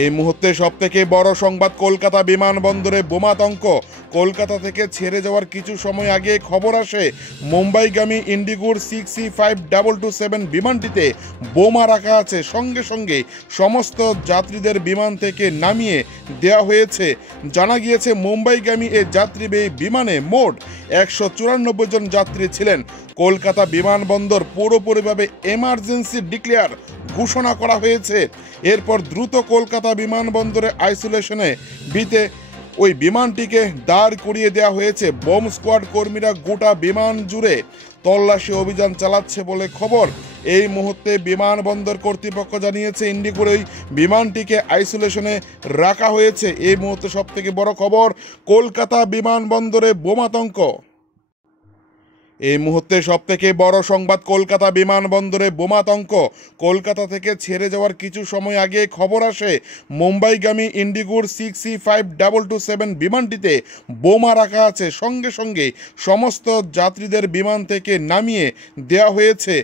এই মুহূর্তে সবথেকে বড় সংবাদ, কলকাতা বিমানবন্দরে বোমাতঙ্ক। কলকাতা থেকে ছেড়ে যাওয়ার কিছু সময় আগে খবর আসে মুম্বাইগামী ইন্ডিগোর 6C5227 বিমানটিতে বোমা রাখা আছে। সঙ্গে সঙ্গে সমস্ত যাত্রীদের বিমান থেকে নামিয়ে দেওয়া হয়েছে। জানা গিয়েছে মুম্বাইগামী এই যাত্রীবাহী বিমানে মোট 194 জন যাত্রী ছিলেন। কলকাতা বিমানবন্দর পুরোপুরিভাবে এমার্জেন্সি ডিক্লেয়ার ঘোষণা করা হয়েছে। এরপর দ্রুত কলকাতা বিমানবন্দরে আইসোলেশনে বিতে ওই বিমানটিকে দাঁড় করিয়ে দেওয়া হয়েছে। বোম স্কোয়াড কর্মীরা গোটা বিমান জুড়ে তল্লাশি অভিযান চালাচ্ছে বলে খবর। এই মুহূর্তে বিমানবন্দর কর্তৃপক্ষ জানিয়েছে ইন্ডিগোর ওই বিমানটিকে আইসোলেশনে রাখা হয়েছে। এই মুহূর্তে সবথেকে বড় খবর, কলকাতা বিমানবন্দরে বোমাতঙ্ক। এই মুহূর্তে সবথেকে বড় সংবাদ, কলকাতা বিমানবন্দরে বোমাতঙ্ক। কলকাতা থেকে ছেড়ে যাওয়ার কিছু সময় আগে খবর আসে মুম্বাইগামী ইন্ডিগোর 6C5227 বিমানটিতে বোমা রাখা আছে। সঙ্গে সঙ্গে সমস্ত যাত্রীদের বিমান থেকে নামিয়ে দেওয়া হয়েছে।